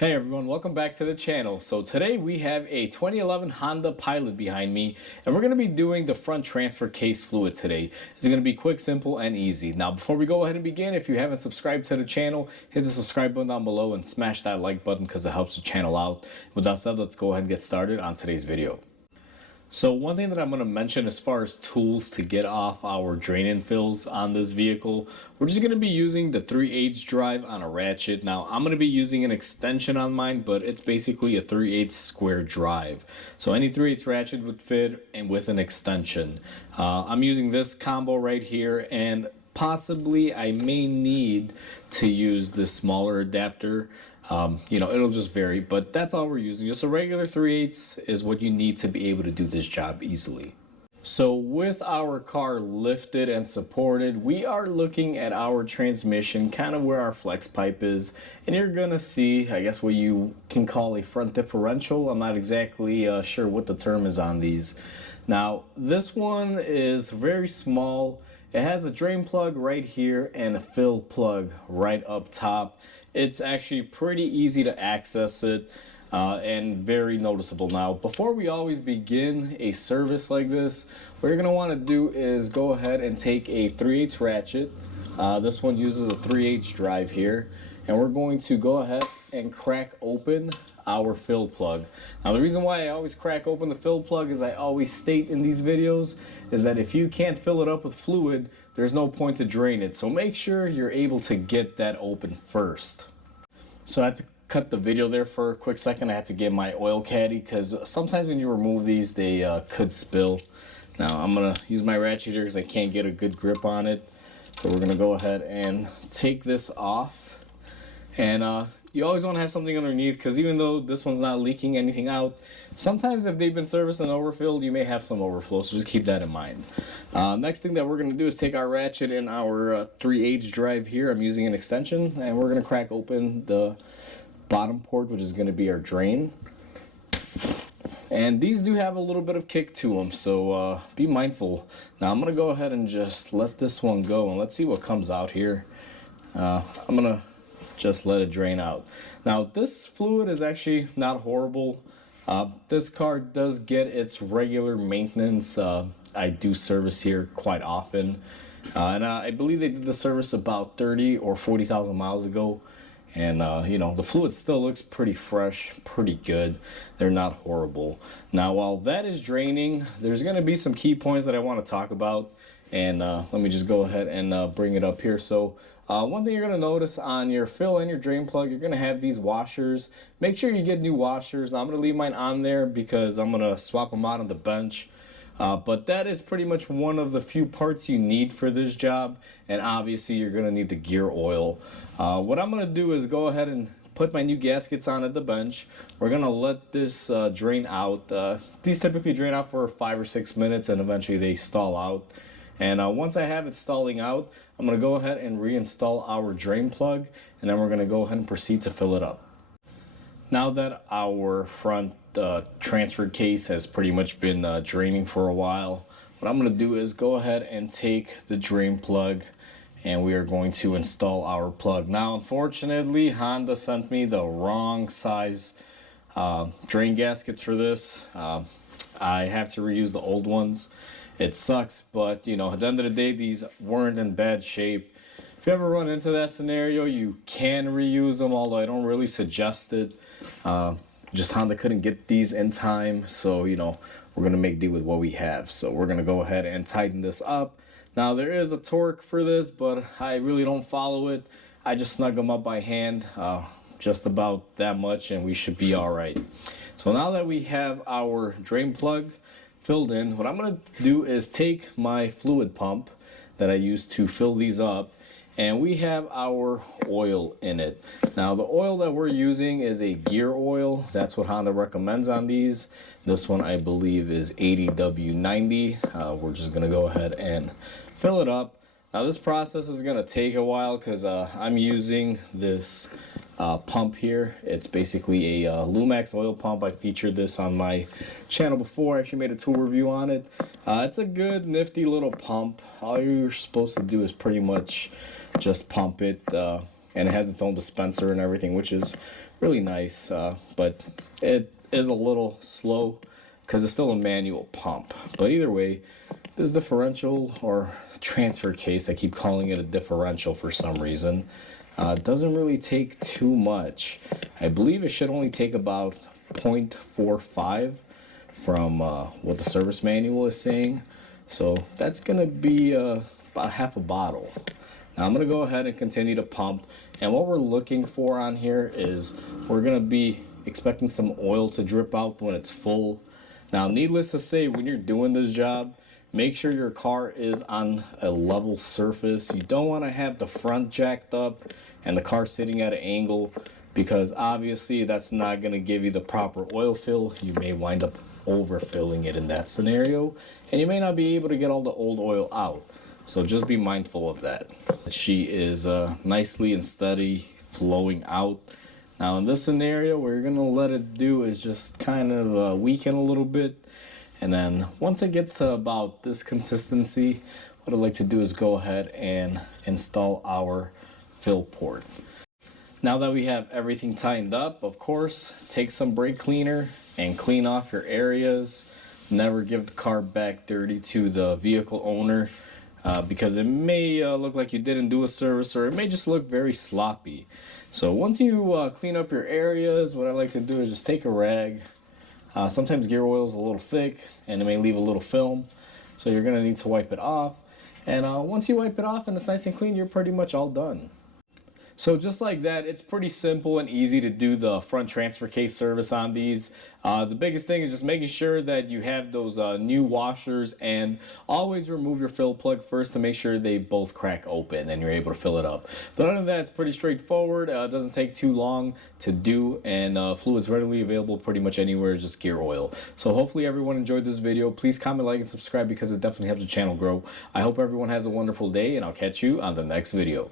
Hey everyone, welcome back to the channel. So today we have a 2011 Honda Pilot behind me, and we're going to be doing the front transfer case fluid today. It's going to be quick, simple, and easy. Now before we go ahead and begin, if you haven't subscribed to the channel, hit the subscribe button down below and smash that like button because it helps the channel out. With that said, let's go ahead and get started on today's video. So one thing that I'm going to mention as far as tools to get off our drain and fills on this vehicle, we're just going to be using the 3/8 drive on a ratchet. Now I'm going to be using an extension on mine, but it's basically a 3/8 square drive. So any 3/8 ratchet would fit and with an extension. I'm using this combo right here, and possibly I may need to use this smaller adapter. It'll just vary, but that's all we're using. Just a regular 3/8 is what you need to be able to do this job easily. So with our car lifted and supported, we are looking at our transmission, kind of where our flex pipe is, and you're gonna see, I guess, what you can call a front differential. I'm not exactly sure what the term is on these. Now this one is very small. It has a drain plug right here and a fill plug right up top. It's actually pretty easy to access it and very noticeable. Now, before we always begin a service like this, what you're gonna wanna do is go ahead and take a 3/8 ratchet. This one uses a 3/8 drive here, and we're going to go ahead and crack open our fill plug. Now the reason why I always crack open the fill plug, as I always state in these videos, is that if you can't fill it up with fluid, there's no point to drain it. So make sure you're able to get that open first. So I had to cut the video there for a quick second. I had to get my oil caddy because sometimes when you remove these, they could spill. Now I'm gonna use my ratchet here because I can't get a good grip on it. So we're gonna go ahead and take this off. And you always want to have something underneath, because even though this one's not leaking anything out, sometimes if they've been serviced and overfilled, you may have some overflow, so just keep that in mind. Next thing that we're going to do is take our ratchet and our 3/8 drive here. I'm using an extension, and we're going to crack open the bottom port, which is going to be our drain. And these do have a little bit of kick to them, so be mindful. Now I'm going to go ahead and just let this one go, and let's see what comes out here. I'm going to just let it drain out. Now this fluid is actually not horrible. This car does get its regular maintenance. I do service here quite often, and I believe they did the service about 30 or 40,000 miles ago, and the fluid still looks pretty fresh, pretty good. They're not horrible. Now while that is draining, there's going to be some key points that I want to talk about, and let me just go ahead and bring it up here. So one thing you're going to notice on your fill and your drain plug, you're going to have these washers. Make sure you get new washers. Now I'm going to leave mine on there because I'm going to swap them out on the bench. But that is pretty much one of the few parts you need for this job, and obviously you're going to need the gear oil. What I'm going to do is go ahead and put my new gaskets on at the bench. We're going to let this drain out. These typically drain out for 5 or 6 minutes, and eventually they stall out. And once I have it stalling out, I'm going to go ahead and reinstall our drain plug, and then we're going to go ahead and proceed to fill it up. Now that our front transfer case has pretty much been draining for a while, what I'm going to do is go ahead and take the drain plug, and we are going to install our plug. Now unfortunately, Honda sent me the wrong size drain gaskets for this. I have to reuse the old ones. It sucks, but at the end of the day, these weren't in bad shape. If you ever run into that scenario, you can reuse them, although I don't really suggest it. Just Honda couldn't get these in time, so we're gonna make do with what we have. So we're gonna go ahead and tighten this up. Now there is a torque for this, but I really don't follow it. I just snug them up by hand, just about that much, and we should be all right. So now that we have our drain plug filled in, what I'm going to do is take my fluid pump that I use to fill these up, and we have our oil in it. Now the oil that we're using is a gear oil. That's what Honda recommends on these. This one I believe is 80W90. We're just going to go ahead and fill it up. Now this process is going to take a while because I'm using this pump here. It's basically a Lumax oil pump. I featured this on my channel before. I actually made a tool review on it. It's a good nifty little pump. All you're supposed to do is pretty much just pump it, and it has its own dispenser and everything, which is really nice, but it is a little slow because it's still a manual pump. But either way, this differential or transfer case, I keep calling it a differential for some reason, doesn't really take too much. I believe it should only take about 0.45 from what the service manual is saying. So that's gonna be about half a bottle. Now I'm gonna go ahead and continue to pump, and what we're looking for on here is we're gonna be expecting some oil to drip out when it's full. Now, needless to say, when you're doing this job, make sure your car is on a level surface. You don't want to have the front jacked up and the car sitting at an angle, because obviously that's not going to give you the proper oil fill. You may wind up overfilling it in that scenario, and you may not be able to get all the old oil out. So just be mindful of that. She is nicely and steady flowing out. Now in this scenario, what we're gonna let it do is just kind of weaken a little bit. And then once it gets to about this consistency, what I'd like to do is go ahead and install our fill port. Now that we have everything tightened up, of course, take some brake cleaner and clean off your areas. Never give the car back dirty to the vehicle owner, because it may look like you didn't do a service, or it may just look very sloppy. So once you clean up your areas, what I like to do is just take a rag. Sometimes gear oil is a little thick and it may leave a little film, so you're gonna need to wipe it off. And once you wipe it off and it's nice and clean, you're pretty much all done. So just like that, it's pretty simple and easy to do the front transfer case service on these. The biggest thing is just making sure that you have those new washers, and always remove your fill plug first to make sure they both crack open and you're able to fill it up. But other than that, it's pretty straightforward. It doesn't take too long to do, and fluid's readily available pretty much anywhere, just gear oil. So hopefully everyone enjoyed this video. Please comment, like, and subscribe because it definitely helps the channel grow. I hope everyone has a wonderful day, and I'll catch you on the next video.